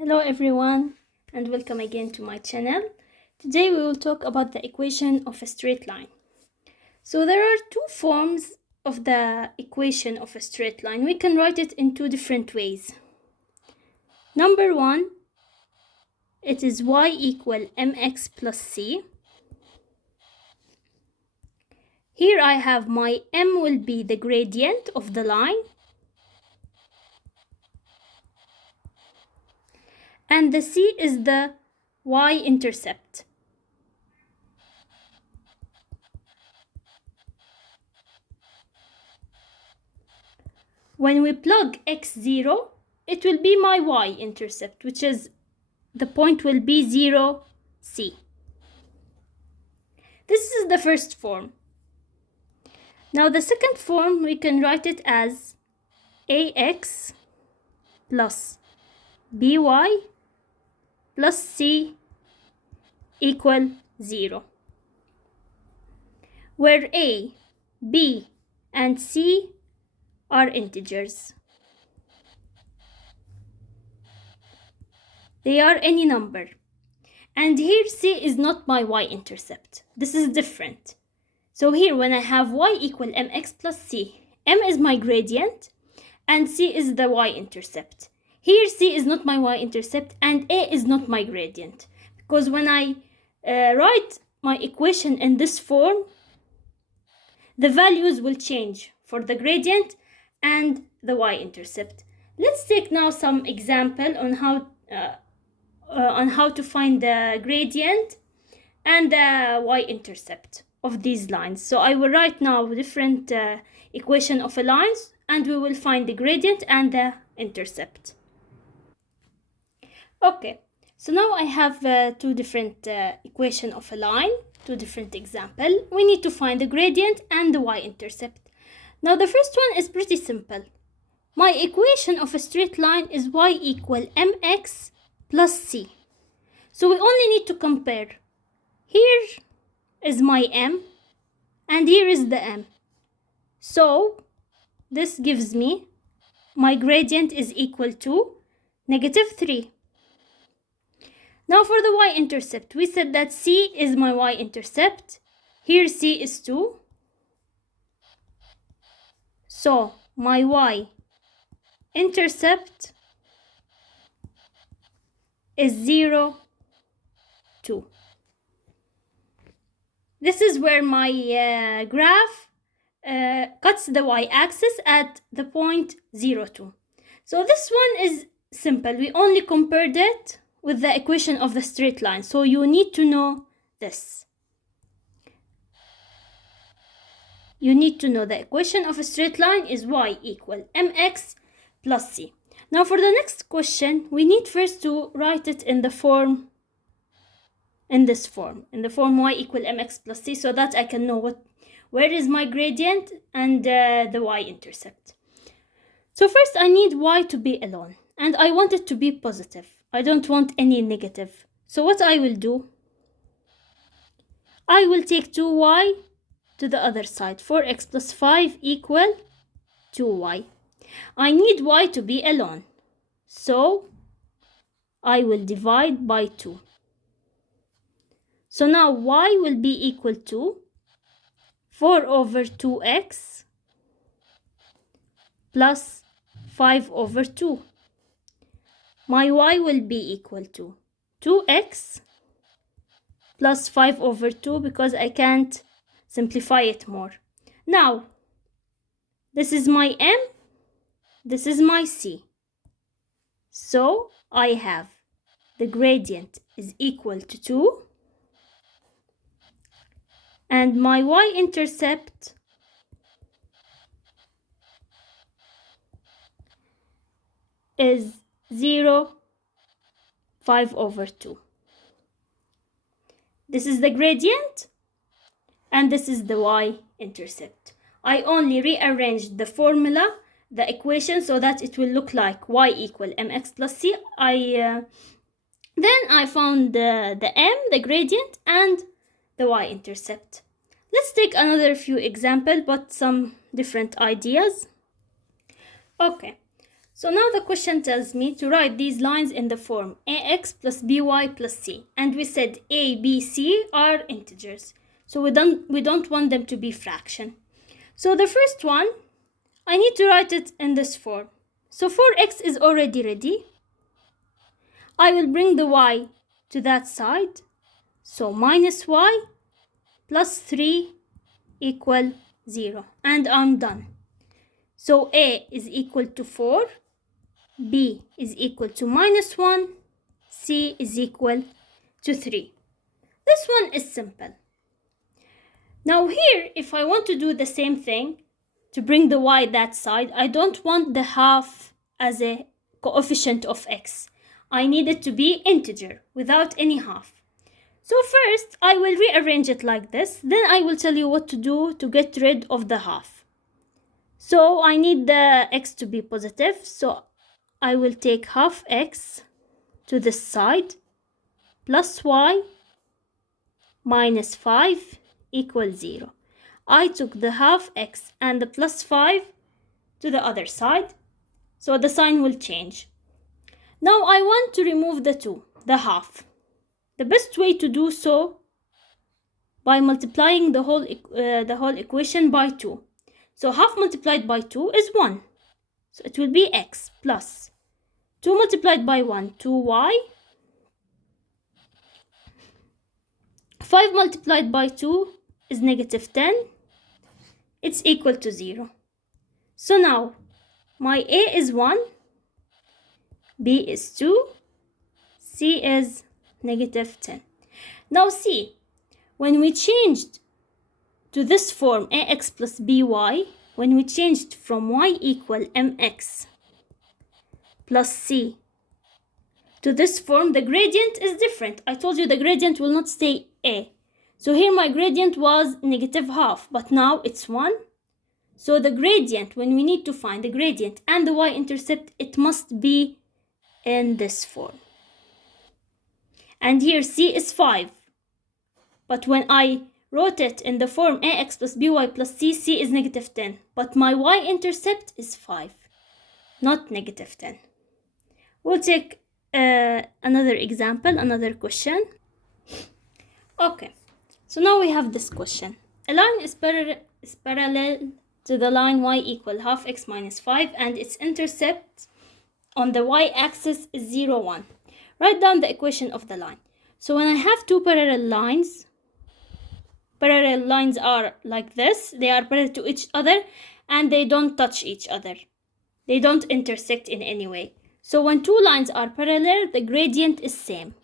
Hello everyone and welcome again to my channel. Today we will talk about the equation of a straight line. So there are two forms of the equation of a straight line. We can write it in two different ways. Number one, it is y equal mx plus c. Here I have my m will be the gradient of the line, and the c is the y-intercept. When we plug x0, it will be my y-intercept, which is the point will be 0, c. This is the first form. Now the second form, we can write it as ax plus by plus c equal 0, where a, b, and c are integers. They are any number. And here c is not my y-intercept. This is different. So here when I have y equal mx plus c, m is my gradient and c is the y-intercept. Here c is not my y-intercept and a is not my gradient. Because when I write my equation in this form, the values will change for the gradient and the y-intercept. Let's take now some example on how to find the gradient and the y-intercept of these lines. So I will write now different equation of a line, and we will find the gradient and the intercept. Okay, so now I have two different equation of a line, two different example. We need to find the gradient and the y-intercept. Now the first one is pretty simple. My equation of a straight line is y equal mx plus c. So we only need to compare. Here is my m and here is the m. So this gives me my gradient is equal to -3. Now for the y-intercept, we said that c is my y-intercept. Here c is 2. So my y-intercept is 0, 2. This is where my graph cuts the y-axis at the point 0, 2. So this one is simple. We only compared it with the equation of the straight line. So you need to know this. You need to know the equation of a straight line is y equal mx plus c. Now for the next question, we need first to write it in the form, in the form y equal mx plus c, so that I can know where is my gradient and the y-intercept. So first I need y to be alone, and I want it to be positive. I don't want any negative. So what I will do, I will take 2y to the other side. 4x plus 5 equal 2y. I need y to be alone. So I will divide by 2. So now y will be equal to 4 over 2x plus 5 over 2. My y will be equal to 2x plus 5 over 2 because I can't simplify it more. Now, this is my m, this is my c. So I have the gradient is equal to 2. And my y-intercept is 0, 5 over 2. This is the gradient and this is the y-intercept. I only rearranged the formula, the equation, so that it will look like y equal mx plus c. Then I found the m, the gradient, and the y-intercept. Let's take another few examples, but some different ideas. Okay, So now the question tells me to write these lines in the form ax plus by plus c. And we said a, b, c are integers. So we don't want them to be fraction. So the first one, I need to write it in this form. So 4x is already ready. I will bring the y to that side. So minus y plus 3 equal 0. And I'm done. So a is equal to 4. B is equal to minus 1. C is equal to 3. This one is simple. Now here, if I want to do the same thing, to bring the y that side, I don't want the half as a coefficient of x. I need it to be integer without any half. So first, I will rearrange it like this. Then I will tell you what to do to get rid of the half. So I need the x to be positive. So I will take half x to this side plus y minus 5 equals 0. I took the half x and the plus 5 to the other side, so the sign will change. Now I want to remove the 2, the half. The best way to do so by multiplying the whole equation by 2. So half multiplied by 2 is 1. So it will be x plus 2 multiplied by 1, 2y. 5 multiplied by 2 is negative 10. It's equal to 0. So now my a is 1, b is 2, c is negative 10. Now see, when we changed to this form ax plus by, when we changed from y equal mx plus c to this form, the gradient is different. I told you the gradient will not stay a. So here my gradient was negative half, but now it's 1. So the gradient, when we need to find the gradient and the y-intercept, it must be in this form. And here c is 5. But when I wrote it in the form ax plus by plus c, c is negative 10. But my y-intercept is 5, not negative 10. We'll take another example, another question. Okay, so now we have this question. A line is parallel to the line y equal half x minus 5 and its intercept on the y-axis is 0, 1. Write down the equation of the line. So when I have two parallel lines are like this. They are parallel to each other and they don't touch each other. They don't intersect in any way. So when two lines are parallel, the gradient is same.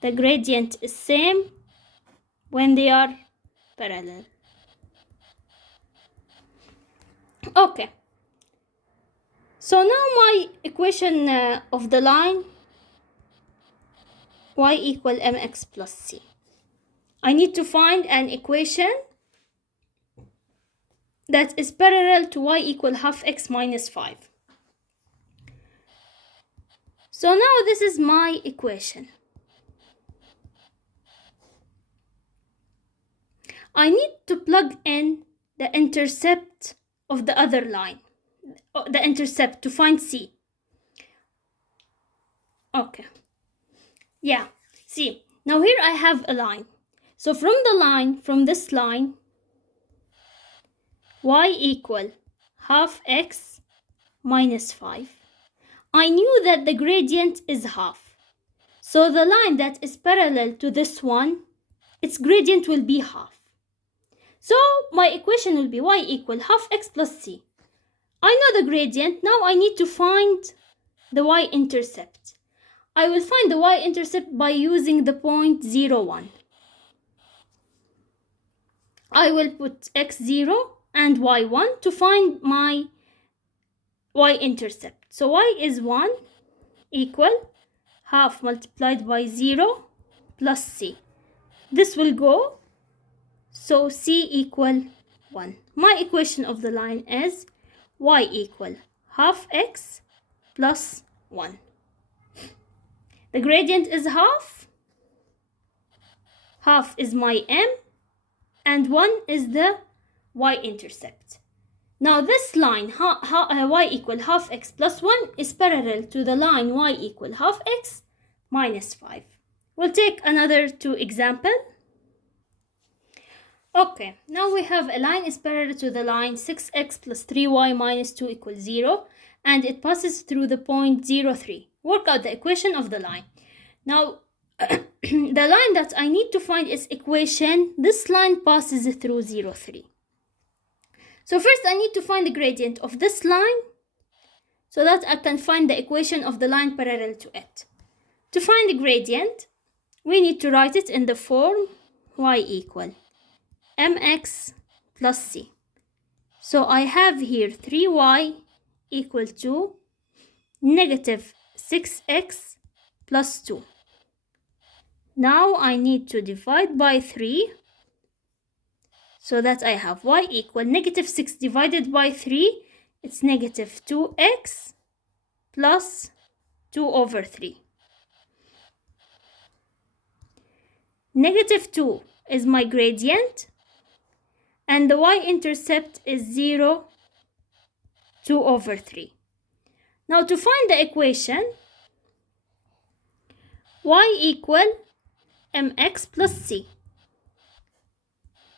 The gradient is same when they are parallel. Okay. So now my equation of the line y equal mx plus c. I need to find an equation that is parallel to y equal half x minus 5. So now this is my equation. I need to plug in the intercept of the other line, the intercept to find c. Okay. Yeah, see, now here I have a line. So from this line, y equal half x minus 5. I knew that the gradient is half. So the line that is parallel to this one, its gradient will be half. So my equation will be y equal half x plus c. I know the gradient, now I need to find the y-intercept. I will find the y-intercept by using the point 0, 1. I will put x0 and y1 to find my y-intercept. So y is 1 equal half multiplied by 0 plus c. This will go, so c equal 1. My equation of the line is y equal half x plus 1. The gradient is half. Half is my m, and 1 is the y-intercept. Now this line y equal half x plus 1 is parallel to the line y equal half x minus 5. We'll take another two example. Okay, now we have a line is parallel to the line 6x plus 3y minus 2 equals 0, and it passes through the point 0, 3. Work out the equation of the line. Now, the line that I need to find is equation. This line passes through 0, 3. So first I need to find the gradient of this line so that I can find the equation of the line parallel to it. To find the gradient, we need to write it in the form y equal mx plus c. So I have here 3y equal to negative 6x plus 2. Now I need to divide by 3 so that I have y equal negative 6 divided by 3. It's negative 2x plus 2 over 3. Negative 2 is my gradient, and the y-intercept is 0, 2 over 3. Now to find the equation, y equal mx plus c.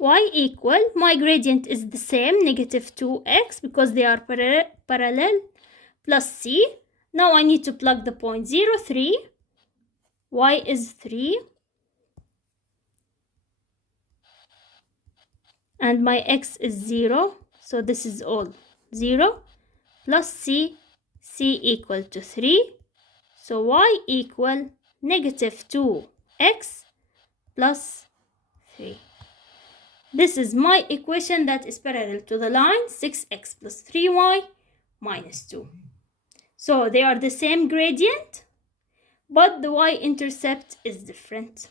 Y equal, my gradient is the same, negative 2x, because they are parallel, plus c. Now I need to plug the point 0, 3. Y is 3. And my x is 0, so this is all 0, plus c, c equal to 3, so y equal negative 2x plus 3. This is my equation that is parallel to the line 6x plus 3y minus 2. So they are the same gradient, but the y-intercept is different.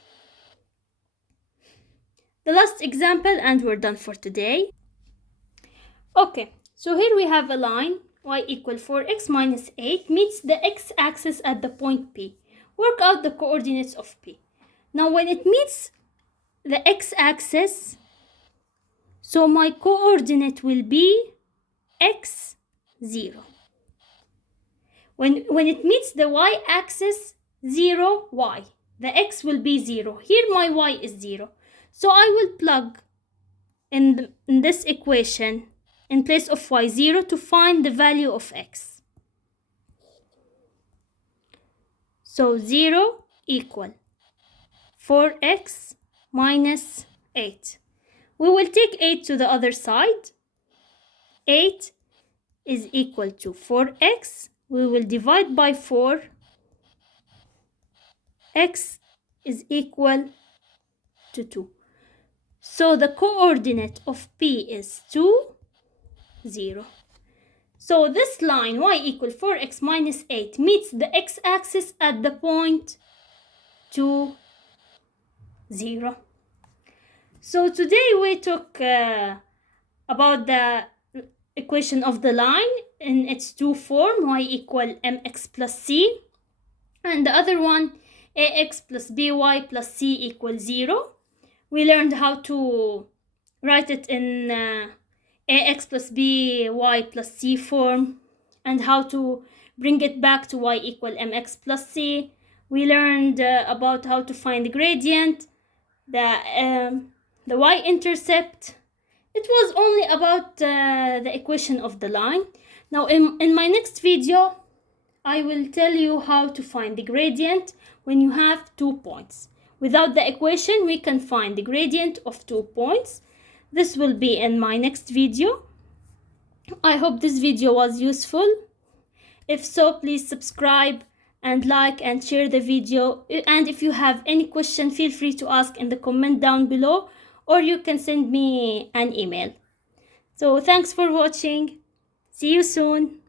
The last example, and we're done for today. Okay, so here we have a line y equal 4x minus 8 meets the x-axis at the point P. Work out the coordinates of P. Now when it meets the x-axis, so my coordinate will be x, 0. When it meets the y-axis, 0, y. The x will be 0. Here my y is 0. So I will plug in this equation in place of y0 to find the value of x. So 0 equal 4x minus 8. We will take 8 to the other side. 8 is equal to 4x. We will divide by 4. X is equal to 2. So the coordinate of P is 2, 0. So this line y equal 4x minus 8 meets the x-axis at the point 2, 0. So today we talk about the equation of the line in its two form, y equal mx plus c, and the other one ax plus by plus c equals 0. We learned how to write it in ax plus by plus c form, and how to bring it back to y equal mx plus c. We learned about how to find the gradient, the y-intercept. It was only about the equation of the line. Now in my next video, I will tell you how to find the gradient when you have 2 points. Without the equation, we can find the gradient of 2 points. This will be in my next video. I hope this video was useful. If so, please subscribe and like and share the video. And if you have any question, feel free to ask in the comment down below, or you can send me an email. So thanks for watching. See you soon.